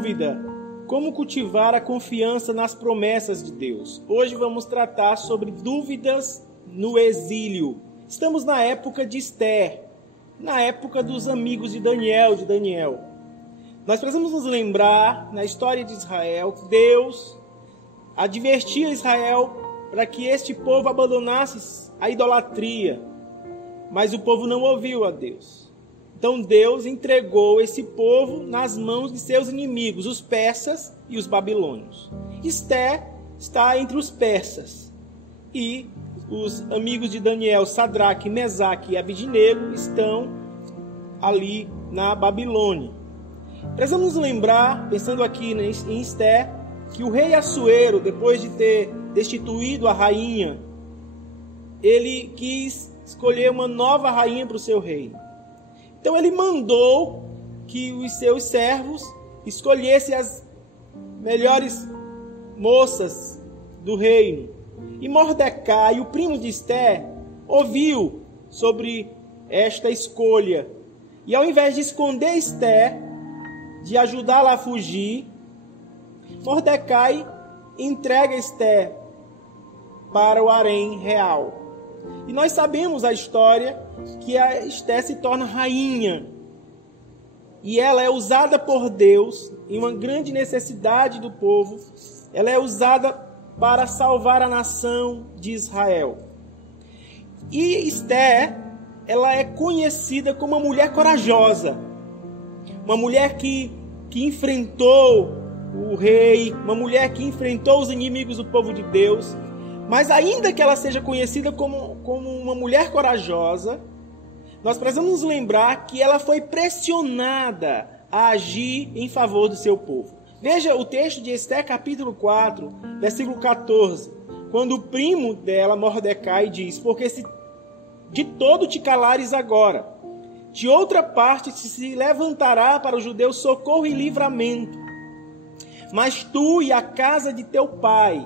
dúvida, como cultivar a confiança nas promessas de Deus? Hoje vamos tratar sobre dúvidas no exílio. Estamos na época de Esther, na época dos amigos de Daniel. Nós precisamos nos lembrar, na história de Israel, que Deus advertia Israel para que este povo abandonasse a idolatria, mas o povo não ouviu a Deus. Então Deus entregou esse povo nas mãos de seus inimigos, os persas e os babilônios. Esther está entre os persas e os amigos de Daniel, Sadraque, Mesaque e Abidnego, estão ali na Babilônia. Precisamos nos lembrar, pensando aqui em Esther, que o rei Assuero, depois de ter destituído a rainha, ele quis escolher uma nova rainha para o seu reino. Então ele mandou que os seus servos escolhessem as melhores moças do reino. E Mordecai, o primo de Esther, ouviu sobre esta escolha. E ao invés de esconder Esther, de ajudá-la a fugir, Mordecai entrega Esther para o harém real. E nós sabemos a história que a Esther se torna rainha. E ela é usada por Deus em uma grande necessidade do povo. Ela é usada para salvar a nação de Israel. E Esther, ela é conhecida como uma mulher corajosa. Uma mulher que enfrentou o rei, uma mulher que enfrentou os inimigos do povo de Deus. Mas ainda que ela seja conhecida como uma mulher corajosa, nós precisamos nos lembrar que ela foi pressionada a agir em favor do seu povo. Veja o texto de Esther, capítulo 4, versículo 14. Quando o primo dela, Mordecai, diz: porque se de todo te calares agora, de outra parte se levantará para os judeus socorro e livramento. Mas tu e a casa de teu pai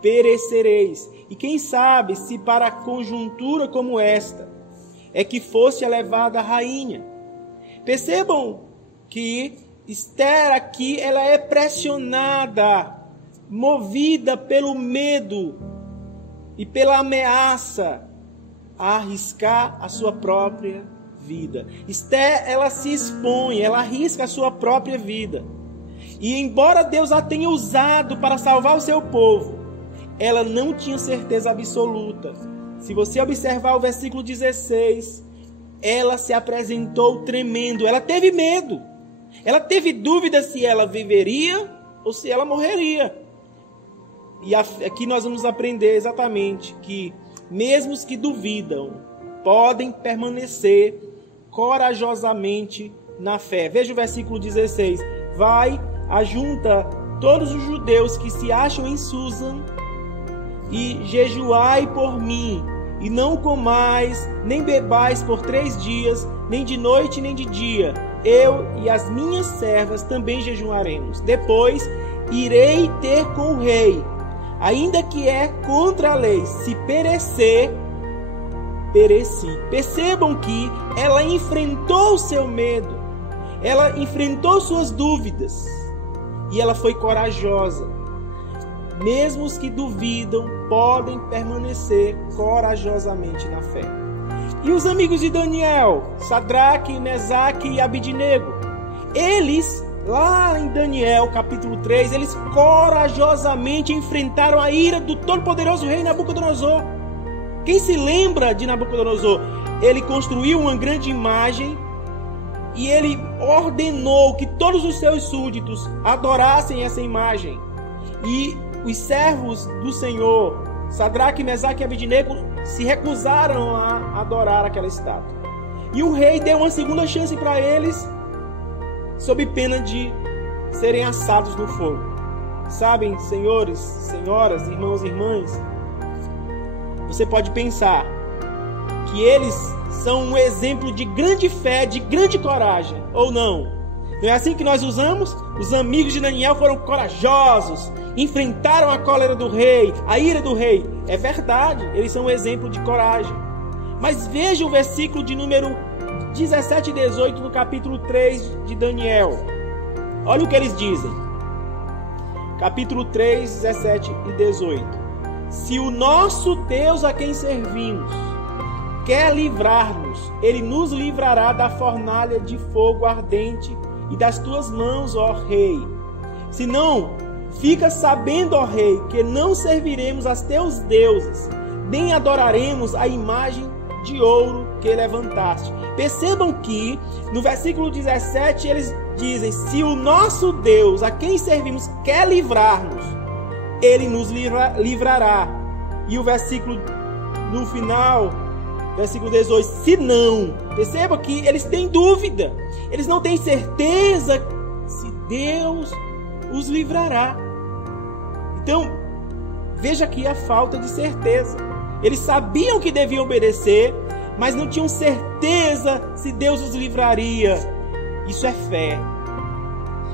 perecereis. E quem sabe se para a conjuntura como esta é que fosse elevada a rainha. Percebam que Esther aqui, ela é pressionada, movida pelo medo e pela ameaça a arriscar a sua própria vida. Esther, ela se expõe, ela arrisca a sua própria vida. E embora Deus a tenha usado para salvar o seu povo, ela não tinha certeza absoluta. Se você observar o versículo 16, ela se apresentou tremendo, ela teve medo. Ela teve dúvida se ela viveria ou se ela morreria. E aqui nós vamos aprender exatamente que mesmo os que duvidam podem permanecer corajosamente na fé. Veja o versículo 16. Vai, ajunta todos os judeus que se acham em Susan e jejuai por mim, e não comais, nem bebais por 3 dias, nem de noite, nem de dia. Eu e as minhas servas também jejuaremos. Depois irei ter com o rei, ainda que é contra a lei. Se perecer, pereci. Percebam que ela enfrentou o seu medo, ela enfrentou suas dúvidas, e ela foi corajosa. Mesmo os que duvidam podem permanecer corajosamente na fé. E os amigos de Daniel, Sadraque, Mesaque e Abidnego, eles, lá em Daniel capítulo 3, eles corajosamente enfrentaram a ira do todo-poderoso rei Nabucodonosor. Quem se lembra de Nabucodonosor? Ele construiu uma grande imagem e ele ordenou que todos os seus súditos adorassem essa imagem. E os servos do Senhor, Sadraque, Mesaque e Abidnego, se recusaram a adorar aquela estátua. E o rei deu uma segunda chance para eles, sob pena de serem assados no fogo. Sabem, senhores, senhoras, irmãos e irmãs, você pode pensar que eles são um exemplo de grande fé, de grande coragem, ou não? Não é assim que nós usamos? Os amigos de Daniel foram corajosos, enfrentaram a cólera do rei, a ira do rei. É verdade, eles são um exemplo de coragem. Mas veja o versículo de número 17 e 18 no capítulo 3 de Daniel. Olha o que eles dizem. Capítulo 3, 17 e 18. Se o nosso Deus a quem servimos quer livrar-nos, ele nos livrará da fornalha de fogo ardente e das tuas mãos, ó rei. Se não, fica sabendo, ó rei, que não serviremos aos teus deuses, nem adoraremos a imagem de ouro que levantaste. Percebam que no versículo 17 eles dizem: se o nosso Deus a quem servimos quer livrar-nos, ele nos livrará. E o versículo no final, versículo 18, se não. Perceba que eles têm dúvida, eles não têm certeza se Deus os livrará. Então, veja aqui a falta de certeza. Eles sabiam que deviam obedecer, mas não tinham certeza se Deus os livraria. Isso é fé.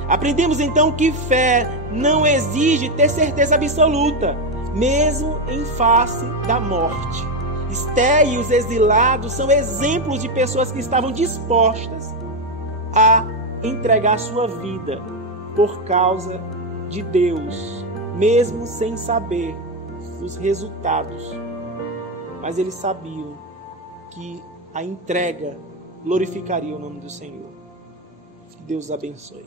Aprendemos então que fé não exige ter certeza absoluta, mesmo em face da morte. Esté e os exilados são exemplos de pessoas que estavam dispostas a entregar sua vida por causa de Deus, mesmo sem saber os resultados. Mas eles sabiam que a entrega glorificaria o nome do Senhor. Que Deus os abençoe.